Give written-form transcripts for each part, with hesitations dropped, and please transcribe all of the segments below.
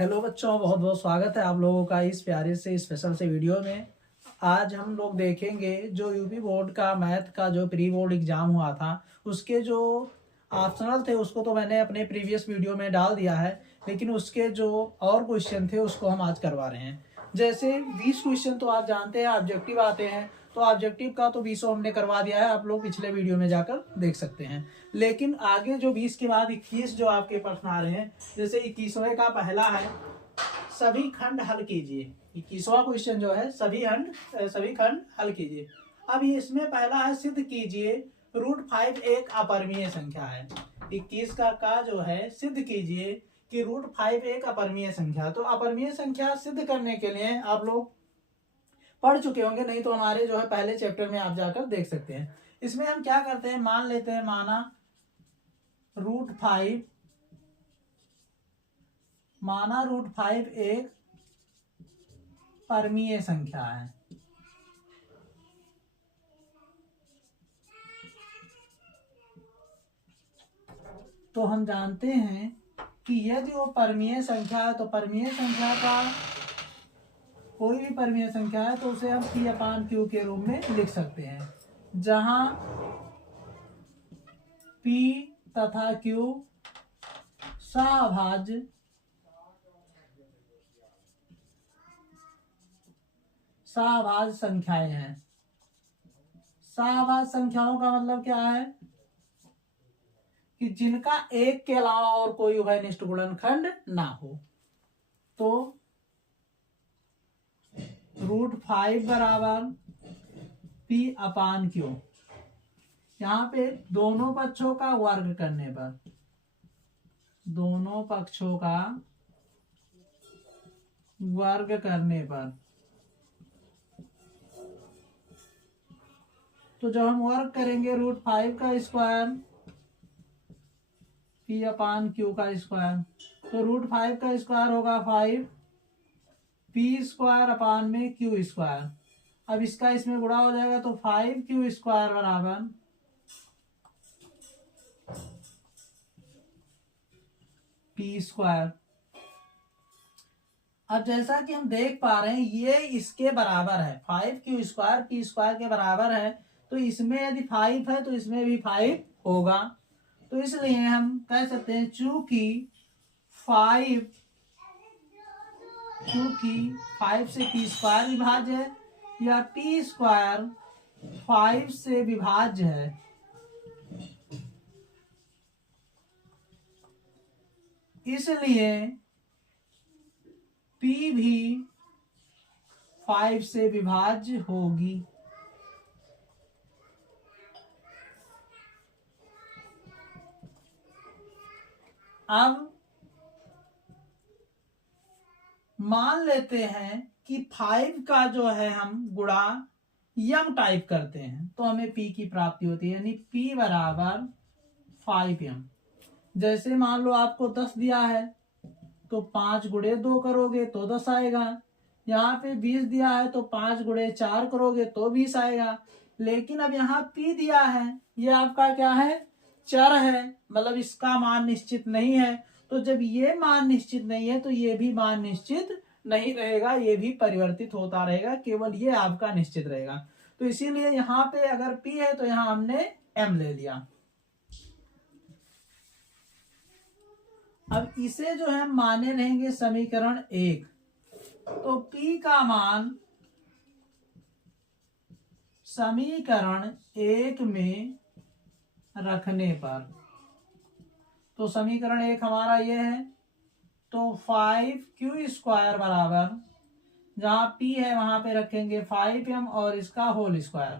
Hello बच्चों, बहुत बहुत स्वागत है आप लोगों का इस प्यारे से स्पेशल से वीडियो में। आज हम लोग देखेंगे जो यूपी बोर्ड का मैथ का जो प्री बोर्ड एग्जाम हुआ था, उसके जो ऑप्शनल थे उसको तो मैंने अपने प्रीवियस वीडियो में डाल दिया है, लेकिन उसके जो और क्वेश्चन थे उसको हम आज करवा रहे हैं। जैसे 20 क्वेश्चन तो आप जानते हैं ऑब्जेक्टिव आते हैं, तो ऑब्जेक्टिव का तो 20 हमने करवा दिया है, आप लोग पिछले वीडियो में जाकर देख सकते हैं। लेकिन आगे जो 20 के बाद 21 जो आपके प्रश्न आ रहे हैं, जैसे 21वें का पहला है सभी खंड हल कीजिए। 21वां क्वेश्चन जो है सभी खंड हल कीजिए। अब इसमें पहला है सिद्ध कीजिए √5 एक अपरिमेय संख्या है। 21 का जो है सिद्ध कीजिए कि √5 एक अपरिमेय संख्या। तो अपरिमेय संख्या सिद्ध करने के लिए आप लोग पढ़ चुके होंगे, नहीं तो हमारे जो है पहले चैप्टर में आप जाकर देख सकते हैं। इसमें हम क्या करते हैं, मान लेते हैं माना √5 एक परमीय संख्या है। तो हम जानते हैं कि यदि वो परमीय संख्या है तो परमीय संख्या का कोई भी परमीय संख्या है तो उसे हम P/Q के रूप में लिख सकते हैं, जहां P तथा Q सहभाज्य संख्याएं हैं। सहभाज्य संख्याओं का मतलब क्या है कि जिनका एक के अलावा और कोई उभयनिष्ठ गुणनखंड ना हो। तो √5 बराबर P/Q, यहाँ पे दोनों पक्षों का वर्ग करने पर, दोनों पक्षों का वर्ग करने पर, तो जब हम वर्ग करेंगे √5 का स्क्वायर P/Q का स्क्वायर, तो √5 का स्क्वायर होगा 5 P² अब इसका इसमें गुणा हो जाएगा तो 5Q² बराबर P²। अब जैसा कि हम देख पा रहे हैं ये इसके बराबर है, 5Q² P² के बराबर है, तो इसमें यदि 5 है तो इसमें भी 5 होगा। तो इसलिए हम कह सकते हैं चूंकि 5 से P² विभाज्य है या P² 5 से विभाज्य है, इसलिए P भी 5 से विभाज्य होगी। अब मान लेते हैं कि 5 का जो है हम गुणा यम टाइप करते हैं तो हमें P की प्राप्ति होती है, यानी P बराबर 5m। जैसे मान लो आपको 10 दिया है तो 5 गुणे 2 करोगे तो 10 आएगा। यहाँ पे 20 दिया है तो 5 गुणे 4 करोगे तो 20 आएगा। लेकिन अब यहाँ P दिया है, ये आपका क्या है, चर है, मतलब इसका मान निश्चित नहीं है। तो जब ये मान निश्चित नहीं है तो ये भी मान निश्चित नहीं रहेगा, ये भी परिवर्तित होता रहेगा, केवल ये आपका निश्चित रहेगा। तो इसीलिए यहाँ पे अगर P है तो यहाँ हमने M ले लिया। अब इसे जो है माने रहेंगे समीकरण 1, तो P का मान समीकरण 1 में रखने पर, तो समीकरण 1 हमारा ये है, तो 5Q² बराबर जहां P है वहां पे रखेंगे 5m और इसका होल स्क्वायर,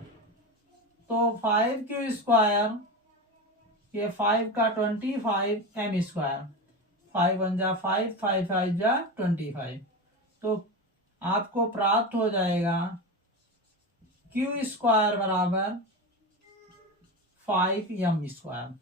तो 5Q², ये 5 का 25 m², 5 1 जा 5, 5 5 जा 25, तो आपको प्राप्त हो जाएगा Q² बराबर 5m²।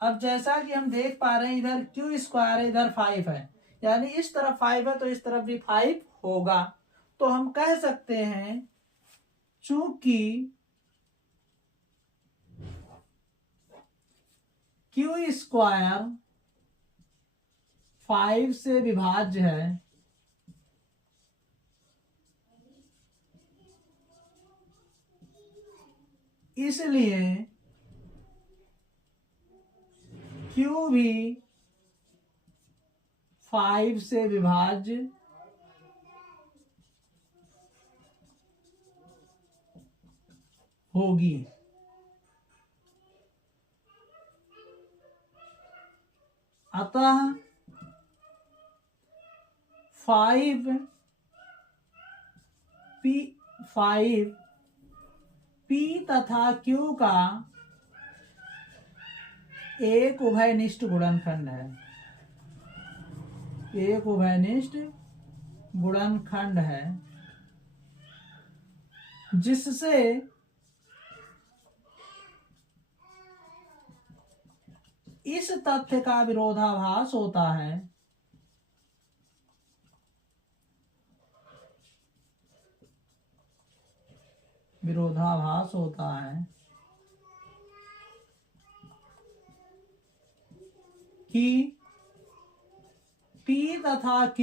अब जैसा कि हम देख पा रहे हैं इधर Q² है, इधर 5 है, यानी इस तरफ 5 है तो इस तरफ भी 5 होगा। तो हम कह सकते हैं चूंकि Q² 5 से विभाज्य है, इसलिए Q भी 5 से विभाज्य होगी। अतः 5 P तथा Q का एक उभयनिष्ठ गुणनखंड है, एक उभयनिष्ठ गुणनखंड है, जिससे इस तथ्य का विरोधाभास होता है कि P तथा Q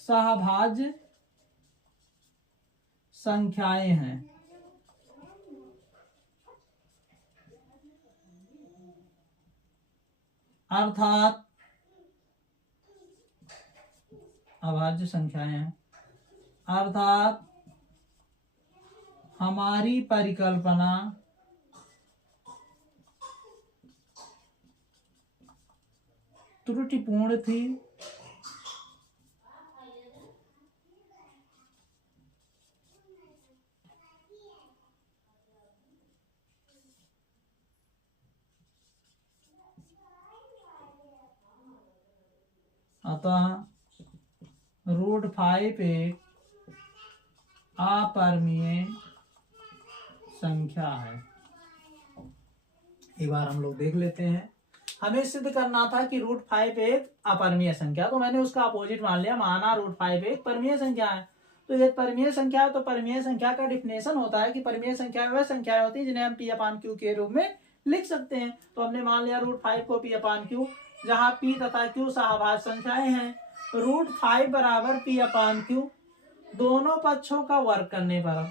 सहभाज्य संख्याएं हैं। अर्थात अभाज्य संख्याएं हैं, अर्थात हमारी परिकल्पना त्रुटिपूर्ण थी, अतः √5 एक अपरिमेय संख्या है। एक बार हम लोग देख लेते हैं। हमें सिद्ध करना था कि √5 एक अपरिमेय संख्या, तो मैंने उसका अपोजिट मान लिया, माना √5 एक परिमेय संख्या है। तो ये परिमेय संख्या है, तो परिमेय संख्या का डिफिनेशन होता है कि परिमेय संख्या वह संख्याएं होती है जिन्हें हम P/Q के रूप में लिख सकते हैं। तो हमने मान लिया √5 को P/Q, जहां P तथा Q सहभाज्य संख्याएं हैं। √5 बराबर P/Q, दोनों पक्षों का वर्ग करने पर,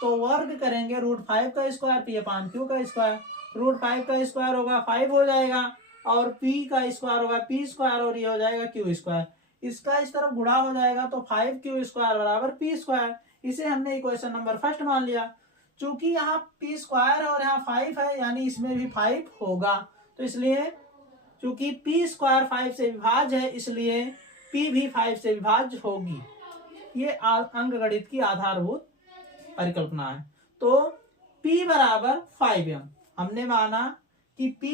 तो वर्ग करेंगे √5 का स्क्वायर P/Q का स्क्वायर, √5 का स्क्वायर होगा 5 हो जाएगा, और P का स्क्वायर होगा P स्क्वायर, और ये हो जाएगा Q स्क्वायर। इसका इस तरफ गुणा हो जाएगा, तो 5Q स्क्वायर बराबर P स्क्वायर। इसे हमने इक्वेशन नंबर फर्स्ट मान लिया। चूंकि यहाँ P स्क्वायर और यहाँ 5 है, यानी इसमें भी 5 होगा, तो इसलिए चूंकि P स्क्वायर 5 से विभाज्य है, इसलिए P भी 5 से विभाज्य होगी। ये अंकगणित की आधारभूत परिकल्पना है। तो P बराबर 5m, हमने माना कि P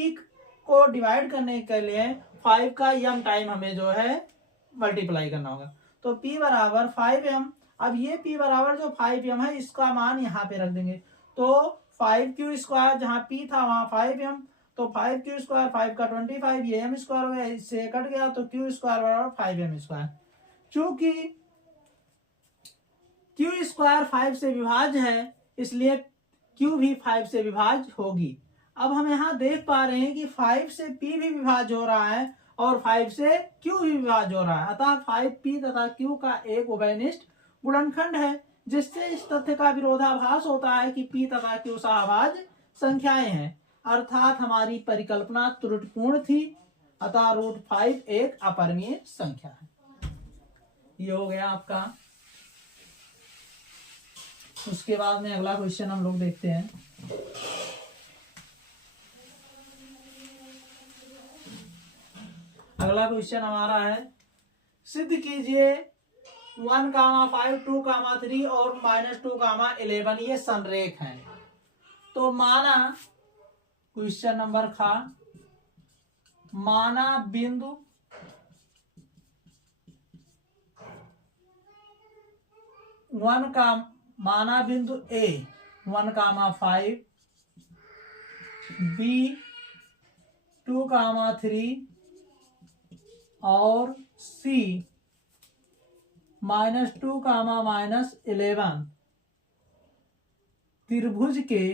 को डिवाइड करने के लिए 5 का m टाइम हमें जो है मल्टीप्लाई करना होगा। तो P बराबर 5m। अब ये P बराबर जो 5m है, इसका मान यहाँ पे रख देंगे, तो 5Q स्क्वायर, जहाँ P था वहां 5m, तो 5Q स्क्वायर 5 का 25, ये m स्क्वायर हो गया, इससे कट गया, तो Q स्क्वायर बराबर 5m स्क्वायर। चूंकि Q स्क्वायर 5 से विभाज्य है, इसलिए Q भी 5 से विभाज्य होगी। अब हम यहाँ देख पा रहे हैं कि 5 से P भी विभाज्य हो रहा है और 5 से Q भी विभाज्य हो रहा है, अतः 5P तथा Q का एक उभयनिष्ठ गुणनखंड है, जिससे इस तथ्य का विरोधाभास होता है कि P तथा Q सहभाज्य संख्याएं हैं, अर्थात हमारी परिकल्पना त्रुटिपूर्ण थी, अतः √5 एक अपरिमेय संख्या है। ये हो गया आपका। उसके बाद में अगला क्वेश्चन हम लोग देखते हैं। अगला क्वेश्चन हमारा है, सिद्ध कीजिए 1, 5, 2, 3 और -2, 11 ये संरेख हैं। तो माना क्वेश्चन नंबर खा, माना बिंदु माना बिंदु A 1, 5, B 2, 3 और C -2, -11 त्रिभुज के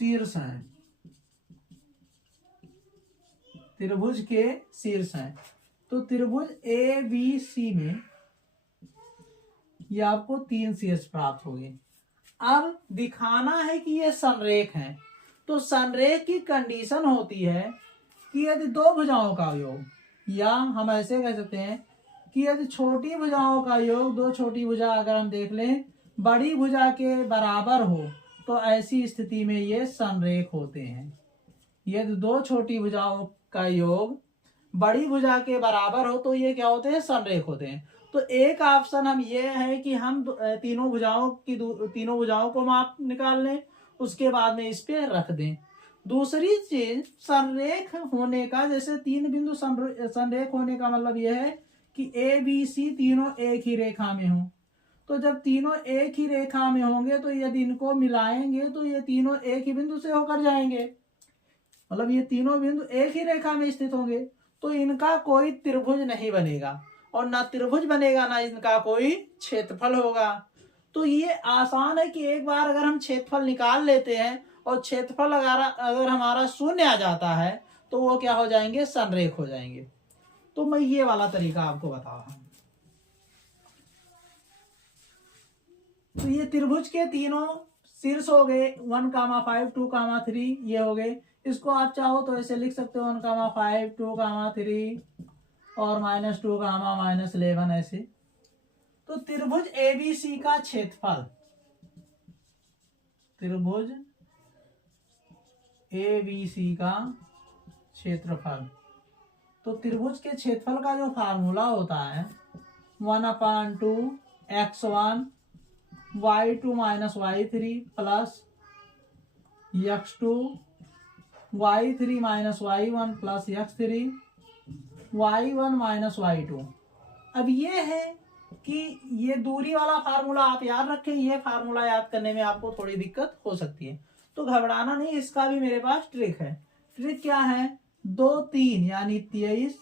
शीर्ष हैं, त्रिभुज के शीर्ष हैं। तो त्रिभुज ए बी सी में ये आपको 3 शीर्ष प्राप्त होंगे। अब दिखाना है कि ये संरेख है। तो संरेख की कंडीशन होती है कि यदि दो भुजाओं का योग, या हम ऐसे कह सकते हैं कि यदि छोटी भुजाओं का योग, दो छोटी भुजा अगर हम देख लें बड़ी भुजा के बराबर हो तो ऐसी स्थिति में ये संरेख होते हैं। यदि दो छोटी भुजाओं का योग बड़ी भुजा के बराबर हो तो ये क्या होते हैं? संरेख होते हैं। तो एक ऑप्शन हम ये है कि हम तीनों भुजाओं को माप निकाल लें, उसके बाद में इस पे रख दें। दूसरी चीज संरेख होने का, जैसे 3 बिंदु संरेख होने का मतलब यह है कि ए बी सी तीनों एक ही रेखा में हो। तो जब तीनों एक ही रेखा में होंगे तो यदि इनको मिलाएंगे तो ये तीनों एक ही बिंदु से होकर जाएंगे, मतलब ये तीनों बिंदु एक ही रेखा में स्थित होंगे। तो इनका कोई त्रिभुज नहीं बनेगा, और ना त्रिभुज बनेगा ना इनका कोई क्षेत्रफल होगा। तो ये आसान है कि एक बार अगर हम क्षेत्रफल निकाल लेते हैं और क्षेत्रफल अगर हमारा शून्य आ जाता है तो वो क्या हो जाएंगे? संरेख हो जाएंगे। तो मैं ये वाला तरीका आपको बता रहा हूं। तो ये त्रिभुज के तीनों शीर्ष हो गए, 1,5 2,3 ये हो गए। इसको आप चाहो तो ऐसे लिख सकते हो 1,5 2,3 और -2, -11 ऐसे। तो त्रिभुज एबीसी का क्षेत्रफल, त्रिभुज एबीसी का क्षेत्रफल, तो त्रिभुज के क्षेत्रफल का जो फार्मूला होता है 1/2 x1 y2 - y3 plus x2 y3 - y1 plus x3 y1 - y2। अब ये है कि ये दूरी वाला फार्मूला आप याद रखें। ये फार्मूला याद करने में आपको थोड़ी दिक्कत हो सकती है, तो घबराना नहीं, इसका भी मेरे पास ट्रिक है। ट्रिक क्या है? 2 3 यानी 23,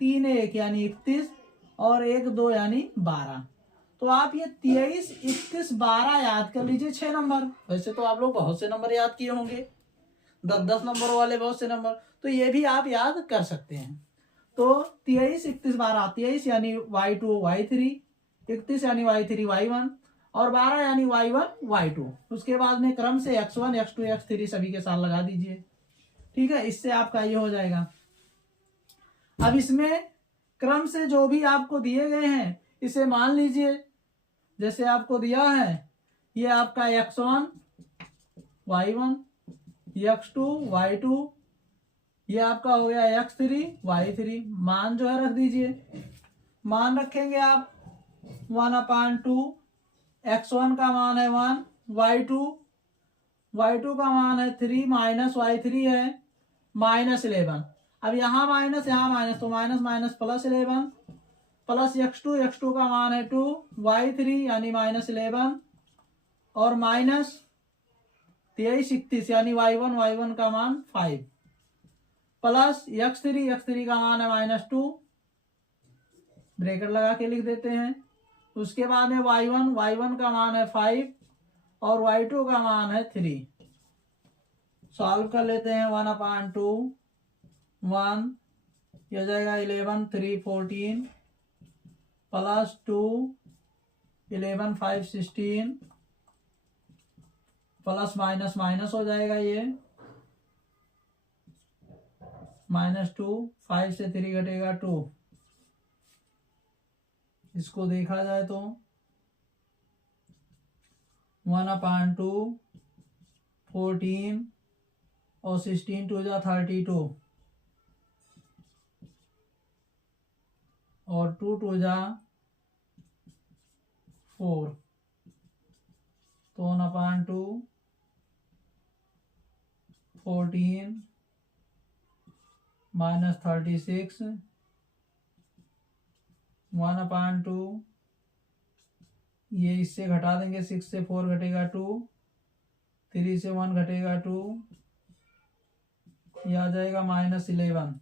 3 1 यानी 31 और 1 2 यानी 12। तो आप ये 23 31 12 याद कर लीजिए 6 नंबर। वैसे तो आप लोग बहुत से नंबर याद किए होंगे, 10 नंबर वाले बहुत से नंबर, तो ये भी आप याद कर सकते हैं। तो 23 31 12, 23 यानी y2 y3, 31 यानी y3 y1 और 12 यानी y1 y2। उसके बाद में क्रम से x1 x2 x3 सभी के साथ लगा दीजिए। ठीक है, इससे आपका ये हो जाएगा। अब इसमें क्रम से जो भी आपको दिए गए हैं इसे मान लीजिए। जैसे आपको दिया है ये आपका x1 y1, x2 y2, ये आपका हो गया x3 y3। मान जो है रख दीजिए। मान रखेंगे आप 1/2, x1 का मान है 1, y2 का मान है 3 माइनस y3 है -11। अब यहाँ माइनस तो माइनस प्लस 11 प्लस x2 का मान है 2, y3 यानी -11 और माइनस 23 31 यानी y1 का मान 5 प्लस x3 का मान है -2, ब्रैकेट लगा के लिख देते हैं। उसके बाद में y1 का मान है 5 और y2 का मान है 3। सॉल्व कर लेते हैं। 1/2 1 यह जाएगा 11 3 14 प्लस 2 11 5 16 प्लस माइनस हो जाएगा ये -2, 5 से 3 घटेगा 2। इसको देखा जाए तो 1/2 14 और 16 2 जा 32 और 2 2 जा 4। तो 1/2 14 -36 1/2 ये इससे घटा देंगे, 6 से 4 घटेगा 2, 3 से 1 घटेगा 2, यह आ जाएगा -11।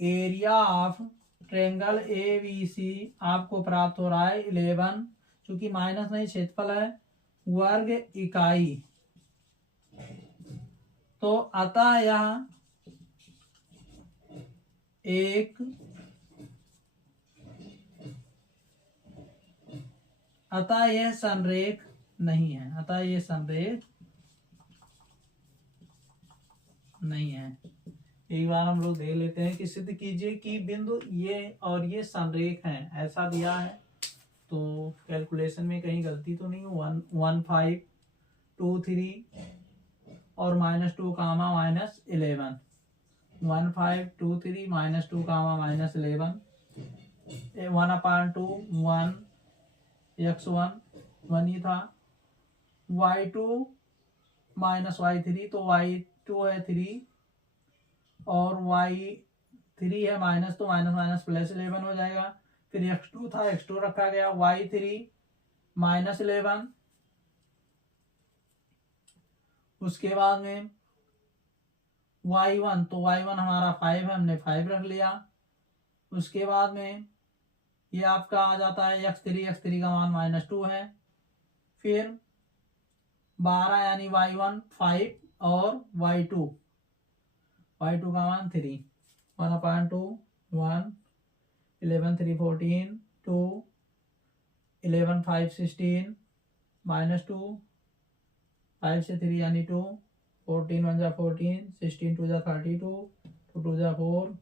एरिया ऑफ ट्रायंगल एबीसी आपको प्राप्त हो रहा है 11, क्योंकि माइनस नहीं क्षेत्रफल है, वर्ग इकाई तो अतः यह एक अतः यह संरेख नहीं है, अतः यह संरेख नहीं है। एक बार हम लोग देख लेते हैं कि सिद्ध कीजिए कि बिंदु ये और ये संरेख हैं, ऐसा दिया है। तो कैलकुलेशन में कहीं गलती तो नहीं, 1 5 2 3 और -2 कामा -11, 1 5 2 3 -2 कामा -11, 1/2 1 x1 1 ही था, y2 -y3 तो y2 है 3 और y3 है माइनस, तो माइनस माइनस प्लस 11 हो जाएगा। फिर x2 था, x2 रखा गया, y3 -11, उसके बाद में y1, तो y1 हमारा 5 है, हमने 5 रख लिया। उसके बाद में ये आपका आ जाता है x3 का मान -2 है। फिर 12 यानी y1 5 और y2 का मान 3, 1/2 1 11 3 14 2 11 5 16 -2 5 से 3 यानी 2 14 1 जा 14 16 2 जा 32 2 2 जा 4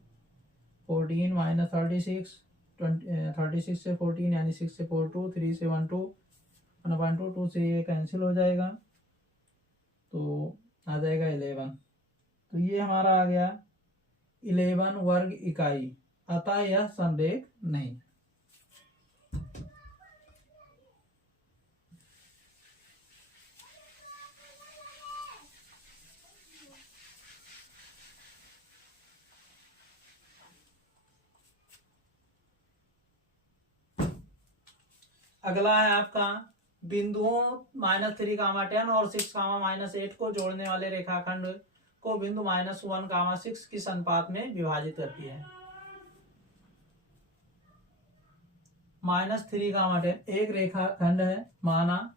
14 -36 36 से 14 यानी 6 से 4 2 3 से 1 2 1/2 2 से ये कैंसिल हो जाएगा, तो आ जाएगा 11। तो ये हमारा आ गया 11 वर्ग इकाई, अतः यह संरेख नहीं। अगला है आपका बिंदुओं -3 कामा 10 और 6 कामा -8 को जोड़ने वाले रेखाखंड को बिंदु -1 कामा 6 किस अनुपात में विभाजित करती है। -3 कामा 10 एक रेखाखंड है, माना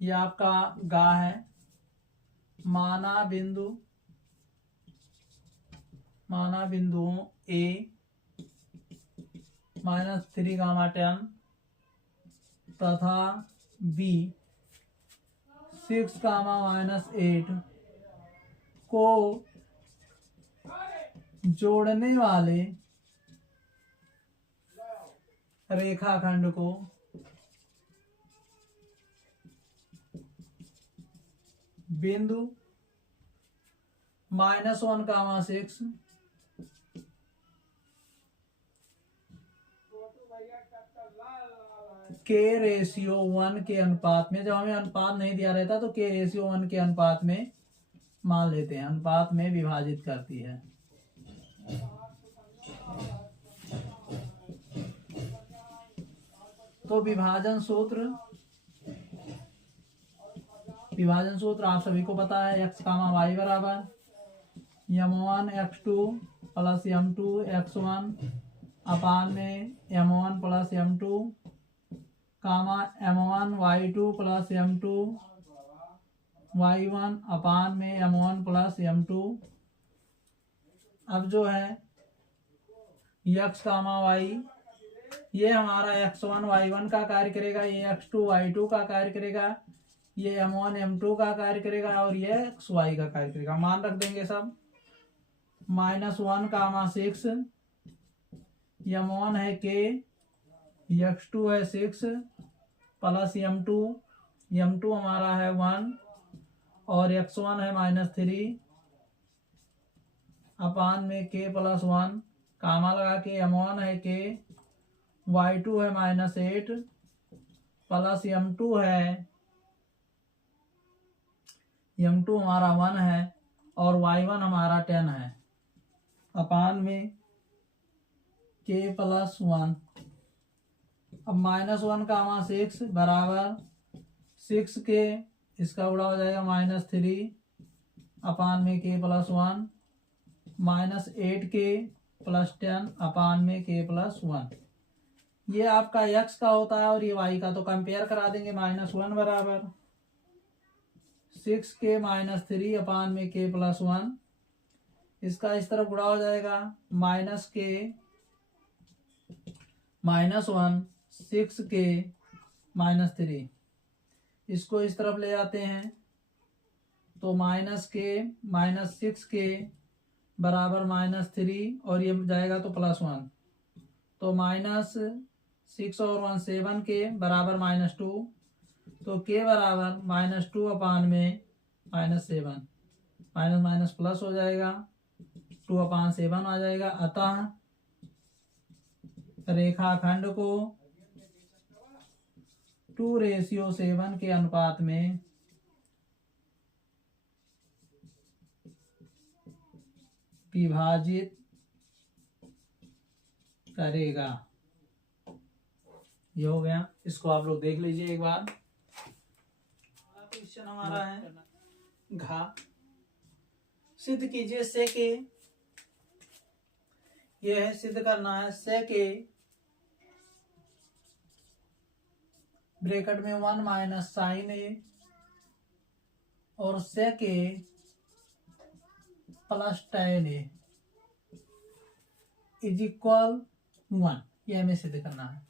ये आपका गा है, माना बिंदुओं A -3 कामा 10 तथा B 6 कामा -8 को जोड़ने वाले रेखाखंड को बिंदु -1 कामा 6 के रेशियो 1 के अनुपात में, जब हमें अनुपात नहीं दिया रहता तो के रेशियो 1 के अनुपात में मान लेते हैं, अनुपात में विभाजित करती है। तो विभाजन सूत्र आप सभी को पता है, x कामा y बराबर m1 x2 plus m2 x1 अपान में m1 प्लस m2 कामा m1 y2 plus m2 y1 अपान में m1 प्लस m2। अब जो है x कामा y, ये हमारा x1 y1 का कार्य करेगा, ये x2 y2 का कार्य करेगा, ये m1 m2 का कार्य करेगा और ये xy का कार्य करेगा। मान रख देंगे सब। -1 कामा 6 m1 है k, x2 है 6 प्लस m2 हमारा है 1 और x1 है -3 अपान में k प्लस 1, कामा लगा के m1 है k, y2 है -8 प्लस m2 हमारा 1 है और y1 हमारा 10 है अपान में k प्लस 1। अब -1 कामा 6 बराबर 6 के, इसका उड़ा हो जाएगा -3 अपान में k प्लस 1 -8 के प्लस 10 अपान में k प्लस 1। ये आपका x का होता है और ये y का, तो कंपेयर करा देंगे। -1 बराबर 6k माइनस 3 अपान में k प्लस 1, इसका इस तरफ गुणा हो जाएगा, minus k minus 1 6k minus 3, इसको इस तरफ ले जाते हैं तो माइनस k माइनस 6k बराबर माइनस 3 और ये जाएगा तो प्लस 1, तो माइनस 6 और 1 7k बराबर माइनस 2, तो k बराबर माइनस 2 अपान में माइनस 7, माइनस माइनस प्लस हो जाएगा, 2 अपान 7 आ जाएगा। अतः रेखाखंड को 2:7 के अनुपात में विभाजित करेगा। ये हो गया, इसको आप लोग देख लीजिए एक बार। क्वेश्चन हमारा है घा, सिद्ध कीजिए से के, ये है सिद्ध करना है से के ब्रैकेट में 1 माइनस साइन ए और से के plus tan A is equal 1, ये हमें सिद्ध करना है।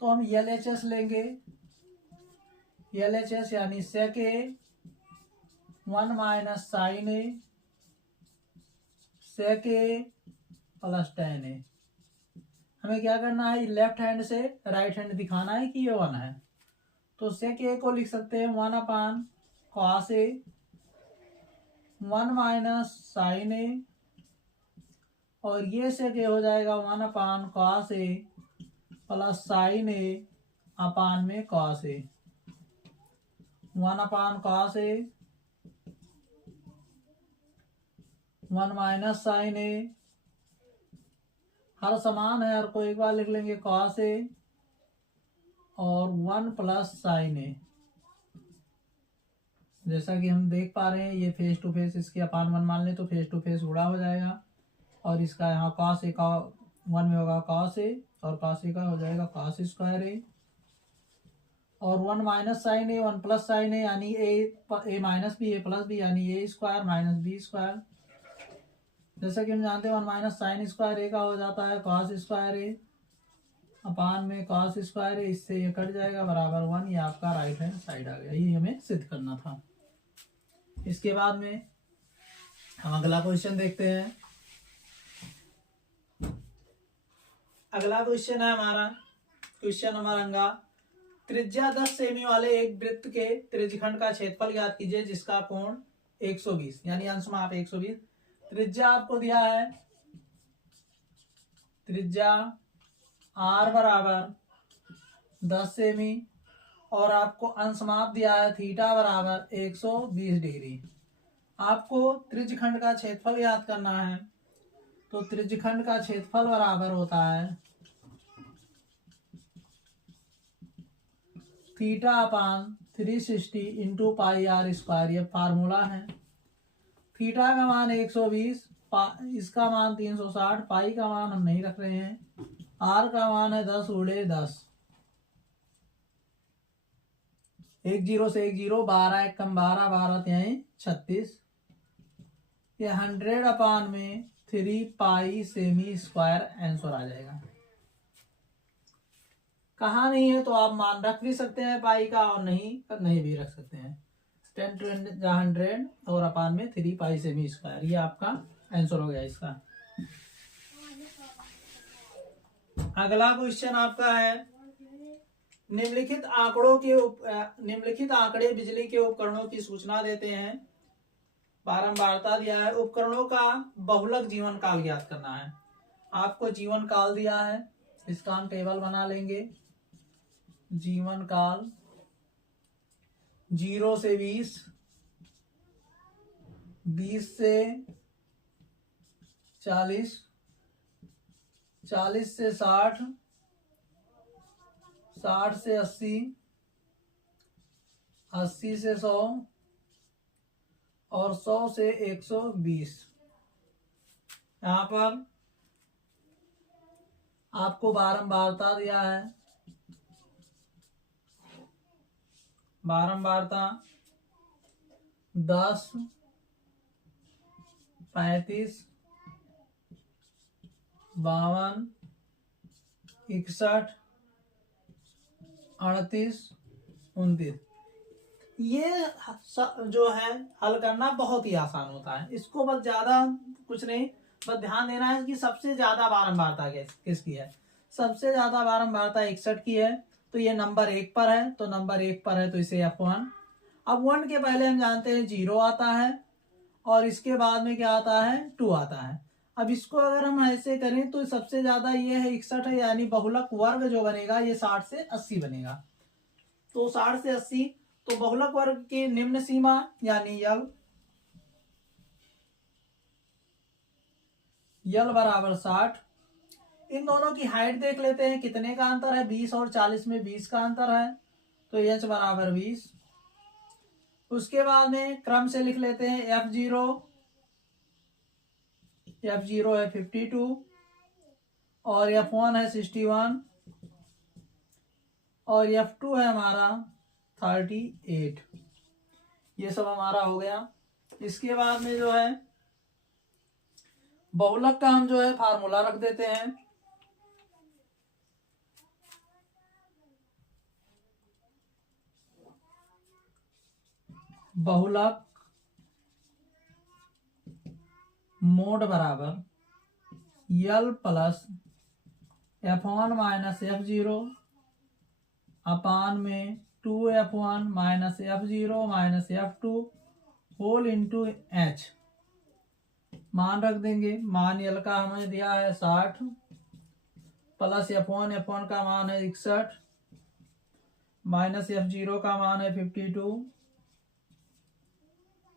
तो हम LHS लेंगे, LHS यानी से के 1 माइनस साइन ए से के प्लस tan ए। हमें क्या करना है, लेफ्ट हैंड से राइट हैंड दिखाना है कि ये 1 है, तो से के को लिख सकते हैं 1 अपान कॉस ए 1 माइनस साइन ए और ये से के हो जाएगा 1 अपान कॉस ए प्लस साइन ए अपान में cos A, 1 upon cos A 1 minus sign ए, हर समान है, हर को एक बार लिख लेंगे कॉस ए और 1 प्लस साइन ए। जैसा कि हम देख पा रहे हैं ये फेस टू फेस इसके अपान 1 मान ले तो फेस टू फेस गुणा हो जाएगा और इसका यहाँ कॉस ए का 1 में होगा कॉस ए और कॉस ए का हो जाएगा कॉस स्क्वायर ए और 1 माइनस साइन ए 1 प्लस साइन ए यानी ए माइनस बी ए प्लस बी यानी A square minus B square. जैसा कि हम जानते हैं 1 माइनस साइन स्क्वायर ए का हो जाता है कॉस स्क्वायर ए अपान में कॉस स्क्वायर ए, इससे ये कट जाएगा बराबर 1, ये आपका राइट हैंड साइड आ गया। ये हमें सिद्ध करना था। इसके बाद में हम अगला क्वेश्चन देखते हैं। अगला क्वेश्चन है हमारा क्वेश्चन नंबर अंगा, त्रिज्या 10 सेमी वाले एक वृत्त के त्रिज्यखंड का क्षेत्रफल ज्ञात कीजिए जिसका कोण 120, यानी अंश माप 120। त्रिज्या आपको दिया है, त्रिज्या r बराबर 10 सेमी और आपको अंश माप दिया है थीटा बराबर 120 डिग्री। आपको त्रिज्यखंड का क्षेत्रफल ज्ञात करना है, तो त्रिज्यखंड का क्षेत्रफल बराबर होता है theta upon 360 into pi R square, ये फार्मूला है। थीटा का मान 120, इसका मान 360, पाई का मान हम नहीं रख रहे हैं, आर का मान है 10 गुणे 10, 1 0 से 1 0, 12 1 कम 12, 12 त्याई 36, ये 100 अपान में 3 पाई सेमी स्क्वायर आंसर आ जाएगा। कहा नहीं है तो आप मान रख भी सकते हैं पाई का और नहीं भी रख सकते हैं। 10 to 100 और अपान में 3 पाई सेमी स्क्वायर, ये आपका आंसर हो गया इसका। अगला क्वेश्चन आपका है, निम्नलिखित आंकड़े बिजली के उपकरणों की सूचना देते हैं। बारंबारता दिया है, उपकरणों का बहुलक जीवन काल ज्ञात करना है। आपको जीवन काल दिया है, इसका हम टेबल बना लेंगे। जीवन काल 0 से 20, 20 से 40, 40 से 60, 60 से 80, 80 से 100 और 100 से 120। यहाँ पर आपको बारंबारता दिया है, बारंबारता 10, 35, 52, 61, 38, 29। ये जो है हल करना बहुत ही आसान होता है। इसको बस ज्यादा कुछ नहीं, बस ध्यान देना है कि सबसे ज्यादा बारंबारता किसकी है। सबसे ज्यादा बारंबारता 61 की है, तो ये नंबर 1 पर है, तो नंबर 1 पर है तो इसे F1। अब 1 के पहले हम जानते हैं 0 आता है, और इसके बाद में क्या आता है, 2 आता है। अब इसको अगर हम ऐसे करें तो सबसे ज्यादा ये है 61 है, यानी बहुलक वर्ग जो बनेगा ये 60 से 80 बनेगा। तो 60 से 80, तो बहुलक वर्ग की निम्न सीमा यानी यल बराबर 60। इन दोनों की हाइट देख लेते हैं, कितने का अंतर है, 20 और 40 में 20 का अंतर है, तो h बराबर 20। उसके बाद में क्रम से लिख लेते हैं, F0 है 52, और F1 है 61, और F2 है हमारा 38। ये सब हमारा हो गया। इसके बाद में जो है बहुलक का हम जो है फार्मूला रख देते हैं। बहुलक मोड बराबर यल plus F1 minus F0 upon में 2F1 minus F0 minus F2 whole into H। मान रख देंगे, मान यल का हमें दिया है 60, प्लस F1 का मान है 61, माइनस F0 का मान है 52,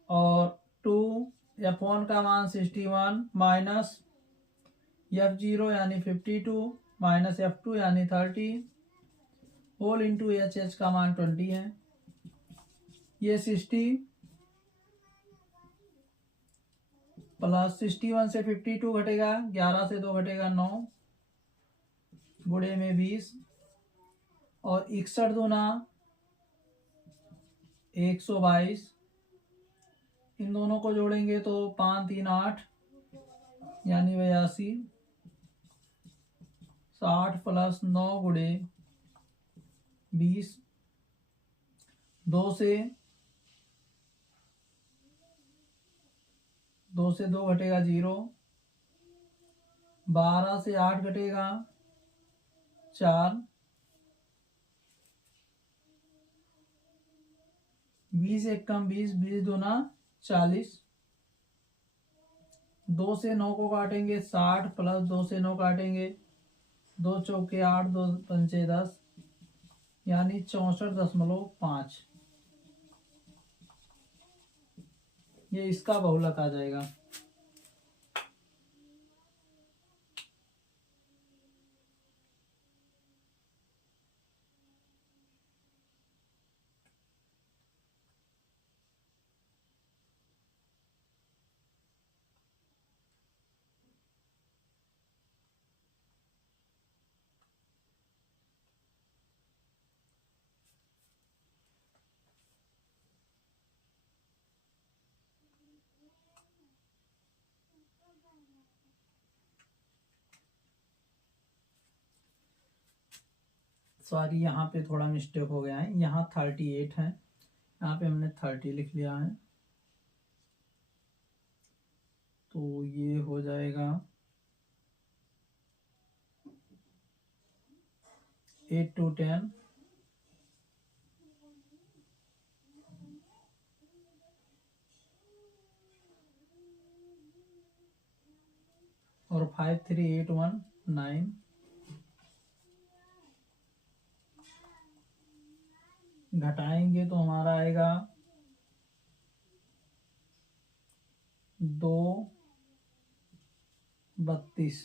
और 2F1 का मान 61, माइनस F0 यानी 52, माइनस F2 यानी 30, होल इंटू H का मान 20 है। ये 60 प्लस 61 से 52 घटेगा, 11 से 2 घटेगा 9, गुणे में 20, और 61 दूना 122। इन दोनों को जोड़ेंगे तो 5 3 8 यानी 82। 60 प्लस 9 गुणे 20, 2 से 2 घटेगा 0, 12 से 8 घटेगा 4, 20 एक कम 20, 20 दूना 40, 2 से 9 को काटेंगे 60, प्लस 2 से 9 काटेंगे 2 चौके 8, 2 पंचे 10, यानी 64.5। ये इसका बहुलक आ जाएगा। सॉरी, यहाँ पे थोड़ा मिस्टेक हो गया है, यहाँ 38 है, यहाँ पे हमने 30 लिख लिया है, तो ये हो जाएगा 8 to 10, और 5 3 8 1 9। घटाएंगे तो हमारा आएगा 2 32,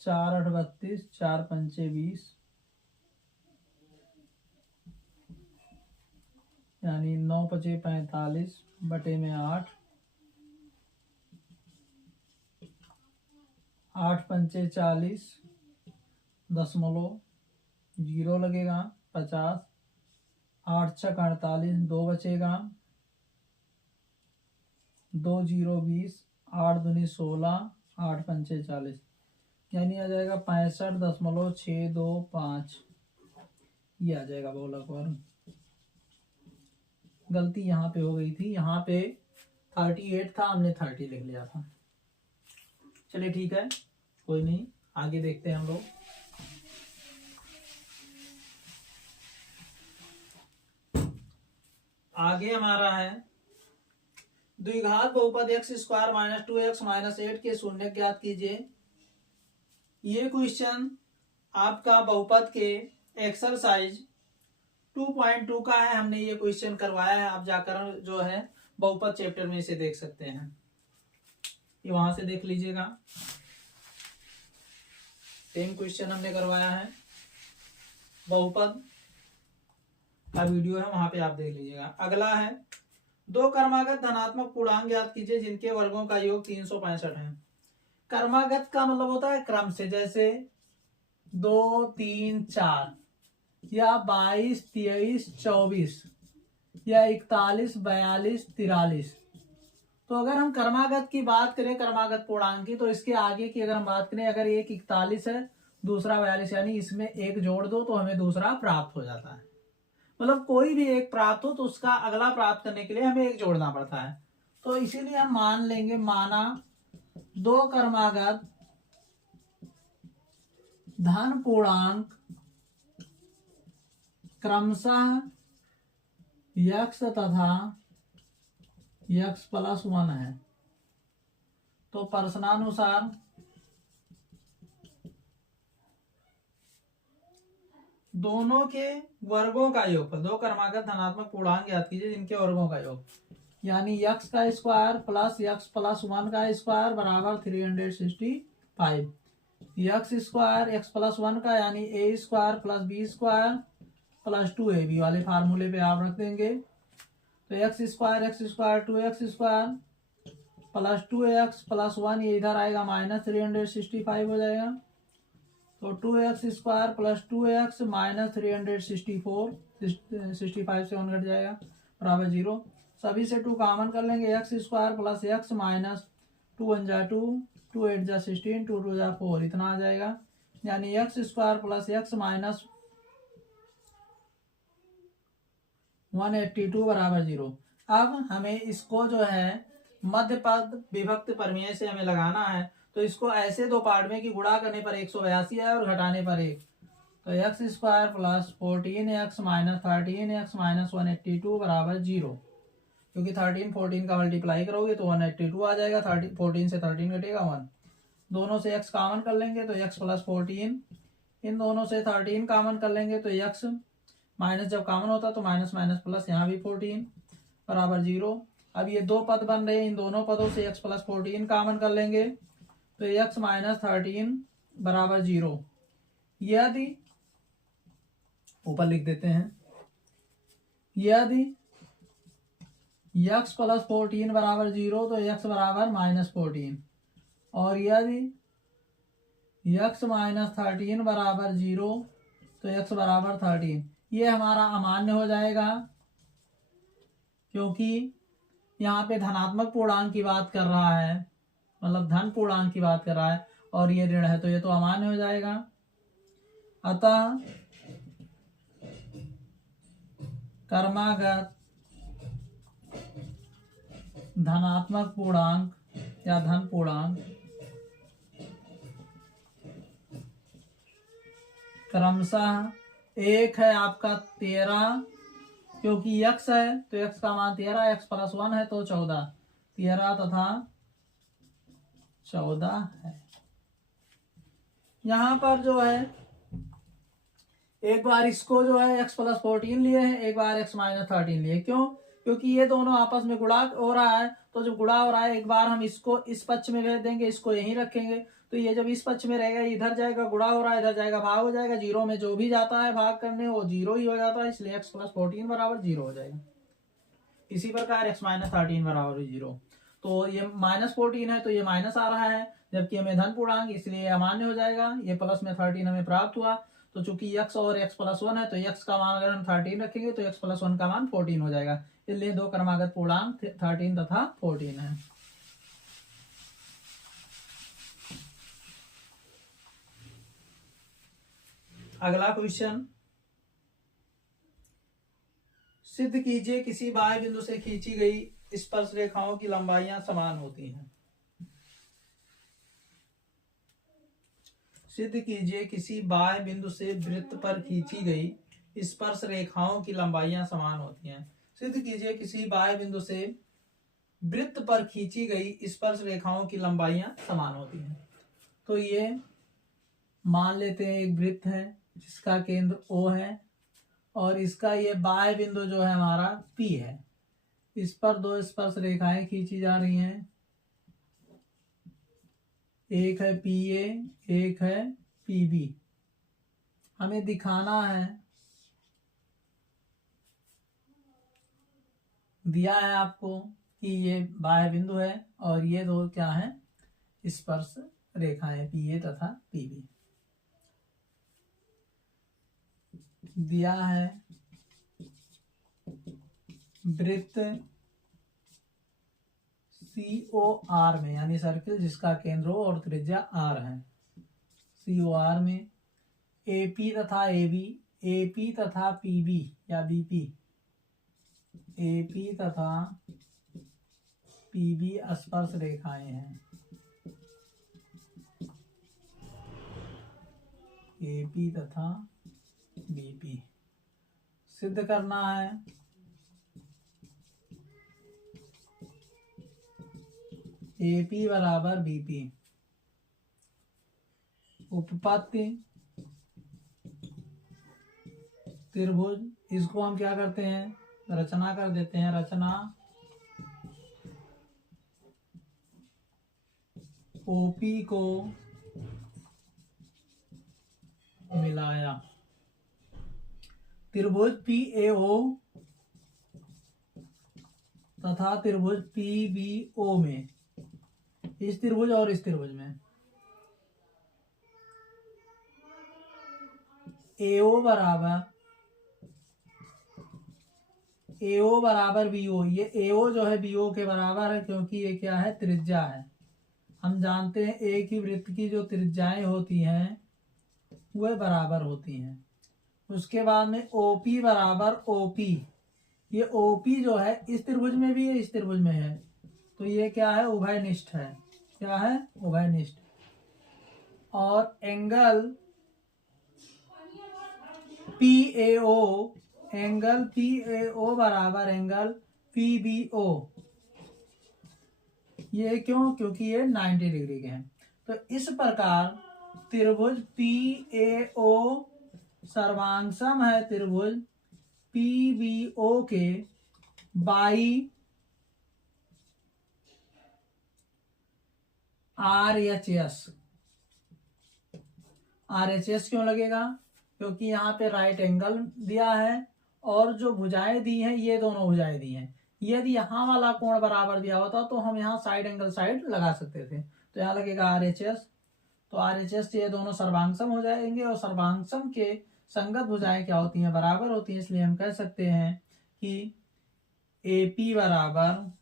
4 8 32, 4 पंचे 20, यानी 9 पचे 45 बटे में 8, 8 पंचे 40, दशमलव 0 लगेगा 50, 8 छक 48, 2 बचेगा, 2 0 20, 8 दूनी 16, 8 पंचे 40, यानी आ जाएगा 65.625। ये आ जाएगा बहुलक वर्ग। गलती यहाँ पे हो गई थी, यहाँ पे 38 था, हमने 30 लिख लिया था। चलिए ठीक है, कोई नहीं, आगे देखते हैं हम लोग। आगे हमारा है द्विघात बहुपद x square minus 2x minus 8 के शून्य ज्ञात कीजिए। ये क्वेश्चन आपका बहुपद के एक्सरसाइज 2.2 का है। हमने ये क्वेश्चन करवाया है, आप जाकर जो है बहुपद चैप्टर में इसे देख सकते हैं, ये वहां से देख लीजिएगा। सेम क्वेश्चन हमने करवाया है, बहुपद का वीडियो है, वहां पे आप देख लीजिएगा। अगला है दो क्रमागत धनात्मक पूर्णांक ज्ञात कीजिए जिनके वर्गों का योग 365 है। क्रमागत का मतलब होता है क्रम से, जैसे 2 3 4 या 22 23 24 या 41 42 43। तो अगर हम क्रमागत की बात करें, क्रमागत पूर्णांक की, तो इसके आगे की अगर हम बात करें, अगर एक 41 है दूसरा 42, यानी इसमें एक जोड़ दो तो हमें दूसरा प्राप्त हो जाता है। मतलब कोई भी एक प्राप्त हो तो उसका अगला प्राप्त करने के लिए हमें एक जोड़ना पड़ता है। तो इसीलिए हम मान लेंगे, माना दो क्रमागत धन पूर्णांक क्रमशः यक्स तथा यक्स प्लस 1 है। तो प्रश्नानुसार दोनों के वर्गों का योग, दो क्रमागत धनात्मक पूर्णांक ज्ञात कीजिए जिनके वर्गों का योग, यानी यक्स का स्क्वायर प्लस यक्स प्लस 1 का स्क्वायर बराबर 365। यक्स स्क्वायर एक्स प्लस 1 का यानी A square plus B square plus 2ab वाले फार्मूले पे आप रख देंगे। तो x square 2x square plus 2x plus 1, ये इधर आएगा माइनस 365 हो जाएगा। तो 2x square plus 2x minus 364, 65 से 1 घट जाएगा बराबर 0। सभी से 2 कॉमन कर लेंगे, x square plus x minus 2 1 जा 2, 2 8 जा 16, 2 2 जा 4, इतना आ जाएगा। यानी x square plus x minus 182 बराबर 0। अब हमें इसको जो है मध्य पद विभक्त प्रमेय से हमें लगाना है। तो इसको ऐसे दो पार्ट में कि गुणा करने पर 182 है और घटाने पर 1। तो x square plus 14x minus 13x minus 182 बराबर 0, क्योंकि 13 14 का मल्टीप्लाई करोगे तो 182 आ जाएगा। 14 से 13 घटेगा 1, दोनों से x कॉमन कर लेंगे तो x प्लस 14, इन दोनों से 13 कॉमन कर लेंगे तो x माइनस जब कॉमन होता तो माइनस माइनस प्लस, यहाँ भी 14 बराबर 0। अब ये दो पद बन रहे हैं, इन दोनों पदों से x प्लस 14 कॉमन कर लेंगे तो x माइनस 13 बराबर 0। यदि ऊपर लिख देते हैं, यदि x प्लस 14 बराबर 0 तो x बराबर माइनस 14, और यदि x माइनस 13 बराबर 0 तो x बराबर 13। ये हमारा अमान्य हो जाएगा, क्योंकि यहाँ पे धनात्मक पूर्णांक की बात कर रहा है, मतलब धन पूर्णांक की बात कर रहा है, और ये ऋण है तो ये तो अमान्य हो जाएगा। अतः क्रमागत धनात्मक पूर्णांक या धन पूर्णांक क्रमशः एक है आपका 13, क्योंकि x है तो x का मान 13, x प्लस 1 है तो 14, 13 तथा 14 है। यहाँ पर जो है एक बार इसको जो है x प्लस 14 लिए हैं, एक बार x माइनस 13 लिए। क्यों? क्योंकि ये दोनों आपस में गुणा हो रहा है, तो जब गुणा हो रहा है एक बार हम इसको इस पक्ष में भेज देंगे, इसको यहीं रखेंगे, तो ये जब इस पक्ष में रहेगा इधर जाएगा, गुणा हो रहा है इधर जाएगा, भाग हो जाएगा। 0 में जो भी जाता है भाग करने वो 0 ही हो जाता है, इसलिए x प्लस 14 बराबर 0 हो जाएगा। इसी प्रकार x माइनस 13 बराबर 0। तो ये माइनस 14 है तो ये माइनस आ रहा है, जबकि हमें धन पूर्णांक इसलिए अमान्य हो जाएगा। ये प्लस में 13 हमें प्राप्त हुआ, तो चूंकि x और x प्लस 1 है तो x का मान अगर हम 13 रखेंगे तो x प्लस 1 का मान 14 हो जाएगा। इसलिए दो क्रमागत पूर्णांक 13 तथा 14 है। अगला क्वेश्चन, सिद्ध कीजिए किसी बाह्य बिंदु से खींची गई स्पर्श रेखाओं की लंबाइयां समान होती हैं। सिद्ध कीजिए किसी बाह्य बिंदु से वृत्त पर खींची गई स्पर्श रेखाओं की लंबाइयां समान होती हैं। सिद्ध कीजिए किसी बाह्य बिंदु से वृत्त पर खींची गई स्पर्श रेखाओं की लंबाइयां समान होती हैं। तो ये मान लेते हैं एक वृत्त है जिसका केंद्र O है और इसका ये बाह्य बिंदु जो है हमारा P है। इस पर दो स्पर्श रेखाएं खींची जा रही हैं, एक है PA, एक है PB। हमें दिखाना है, दिया है आपको कि ये बाह्य बिंदु है और ये दो क्या है, स्पर्श रेखाएं PA तथा PB। दिया है वृत्त COR में, यानी सर्किल जिसका केंद्र O और त्रिज्या R है, COR में AP तथा AB, AP तथा PB या BP, AP तथा PB स्पर्श रेखाएं हैं। AP तथा BP सिद्ध करना है। AP बराबर BP। उपपत्ति त्रिभुज, इसको हम क्या करते हैं, रचना कर देते हैं। रचना OP को मिलाया त्रिभुज PAO तथा त्रिभुज PBO में, इस त्रिभुज और इस त्रिभुज में AO बराबर BO। ये AO जो है BO के बराबर है क्योंकि ये क्या है, त्रिज्या है। हम जानते हैं एक ही वृत्त की जो त्रिज्याएं होती हैं वह बराबर होती हैं। उसके बाद में OP बराबर OP। ये OP जो है इस त्रिभुज में भी है, इस त्रिभुज में है, तो ये क्या है, उभयनिष्ठ है। क्या है, उभयनिष्ठ। और एंगल PAO, एंगल PAO बराबर एंगल PBO। ये क्यों, क्योंकि ये 90 डिग्री के हैं। तो इस प्रकार त्रिभुज PAO सर्वांगसम है त्रिभुज PBO के बाई RHS क्यों लगेगा, क्योंकि यहाँ पे राइट एंगल दिया है और जो भुजाएं दी हैं ये दोनों भुजाएं दी हैं। यदि यहाँ वाला कोण बराबर दिया होता तो हम यहाँ साइड एंगल साइड लगा सकते थे, तो यहाँ लगेगा RHS। तो RHS ये दोनों सर्वांगसम हो जाएंगे और सर्वांगसम के संगत भुजाएं क्या होती हैं, बराबर होती हैं। इसलिए हम कह सकते हैं कि AP बराबर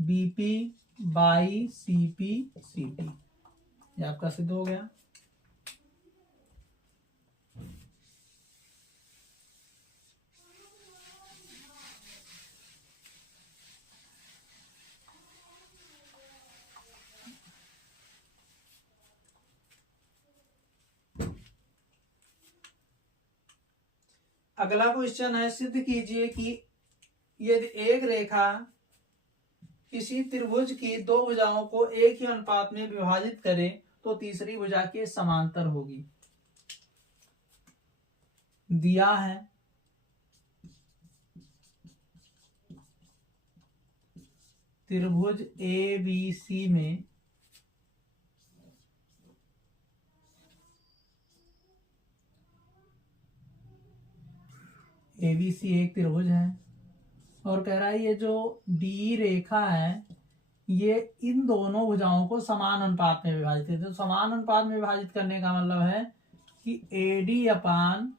BP बाई CP। ये आपका सिद्ध हो गया। अगला क्वेश्चन है, सिद्ध कीजिए कि यदि एक रेखा किसी त्रिभुज की दो भुजाओं को एक ही अनुपात में विभाजित करे तो तीसरी भुजा के समांतर होगी। दिया है त्रिभुज ABC में ABC एक त्रिभुज है और कह रहा है ये जो D रेखा है ये इन दोनों भुजाओं को समान अनुपात में विभाजित है। तो समान अनुपात में विभाजित करने का मतलब है कि AD अपान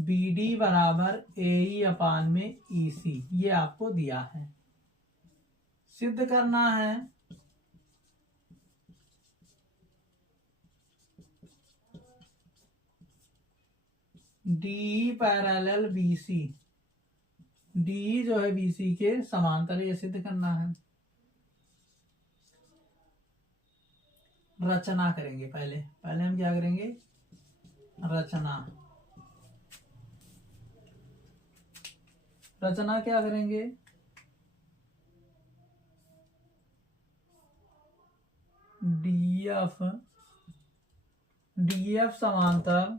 BD बराबर AE अपान में EC, ये आपको दिया है। सिद्ध करना है DE पैरेलल BC, DE जो है BC के समांतर, ये सिद्ध करना है। रचना करेंगे पहले हम क्या करेंगे, रचना क्या करेंगे, DF समांतर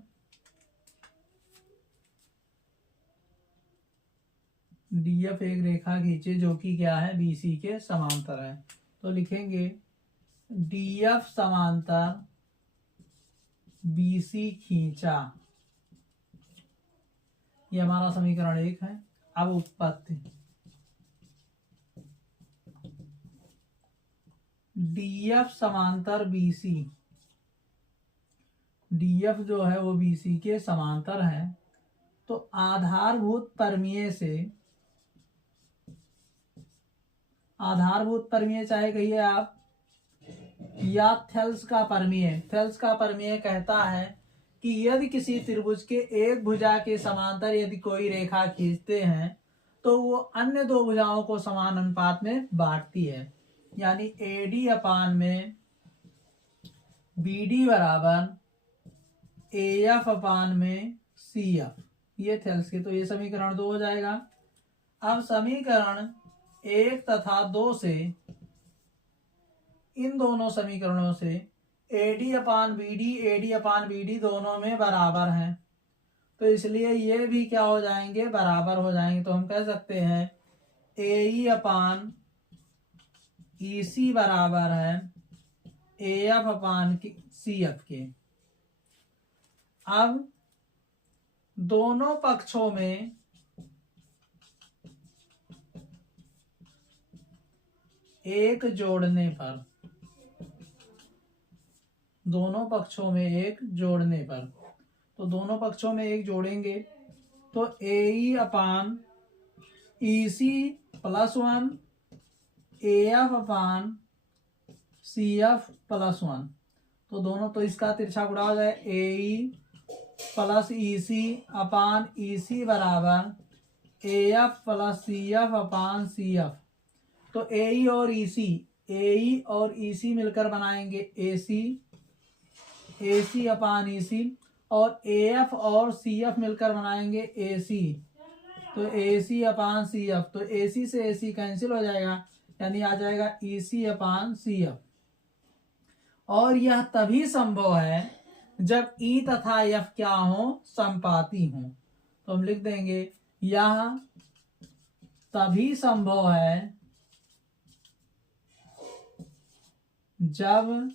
DF एक रेखा खींचे जो कि क्या है, BC के समांतर है। तो लिखेंगे DF समांतर BC खींचा, ये हमारा समीकरण 1 है। अब उत्पत्ति, DF समांतर BC, DF जो है वो BC के समांतर है। तो आधारभूत परमीय चाहे कहिए आप, या थेल्स का परमीय कहता है कि यदि किसी त्रिभुज के एक भुजा के समांतर यदि कोई रेखा खींचते हैं तो वो अन्य दो भुजाओं को समान अनुपात में बांटती है। यानी AD अपान में BD बराबर AF अपान में CF, ये थेल्स के। तो ये समीकरण 2 हो जाएगा। अब समीकरण 1 तथा 2 से, इन दोनों समीकरणों से AD अपान BD दोनों में बराबर हैं, तो इसलिए ये भी क्या हो जाएंगे, बराबर हो जाएंगे। तो हम कह सकते हैं AE अपान EC बराबर है AF अपान CF के। अब दोनों पक्षों में एक जोड़ने पर, दोनों पक्षों में एक जोड़ेंगे तो AE अपान EC प्लस 1 AF अपान CF प्लस 1, तो दोनों, तो इसका तिरछा गुणा हो जाए AE प्लस EC अपान EC बराबर AF प्लस CF अपान CF। तो AE और EC मिलकर बनाएंगे AC अपान EC, और AF और CF मिलकर बनाएंगे AC, तो AC अपान CF। तो AC से AC कैंसिल हो जाएगा, यानी आ जाएगा EC अपान CF। और यह तभी संभव है जब E तथा F क्या हो, संपाती हो। तो हम लिख देंगे यह तभी संभव है जब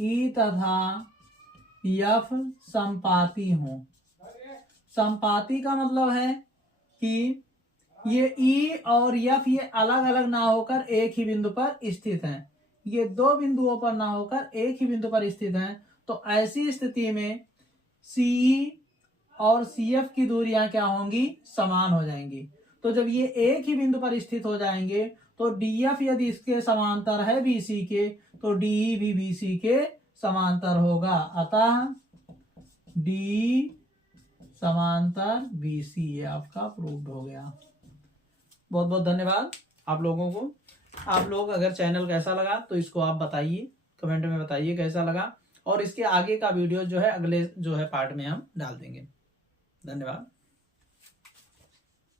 E तथा F संपाती हो। संपाती का मतलब है कि ये E और F ये अलग अलग ना होकर एक ही बिंदु पर स्थित हैं, ये दो बिंदुओं पर ना होकर एक ही बिंदु पर स्थित हैं। तो ऐसी स्थिति में CE और CF की दूरियां क्या होंगी, समान हो जाएंगी। तो जब ये एक ही बिंदु पर स्थित हो जाएंगे तो DF यदि इसके समांतर है BC के, तो DE भी BC के समांतर होगा। अतः DE समांतर BC, ये आपका प्रूव्ड हो गया। बहुत बहुत धन्यवाद आप लोगों को। आप लोग अगर चैनल कैसा लगा तो इसको आप बताइए, कमेंट में बताइए कैसा लगा, और इसके आगे का वीडियो जो है अगले जो है पार्ट में हम डाल देंगे। धन्यवाद।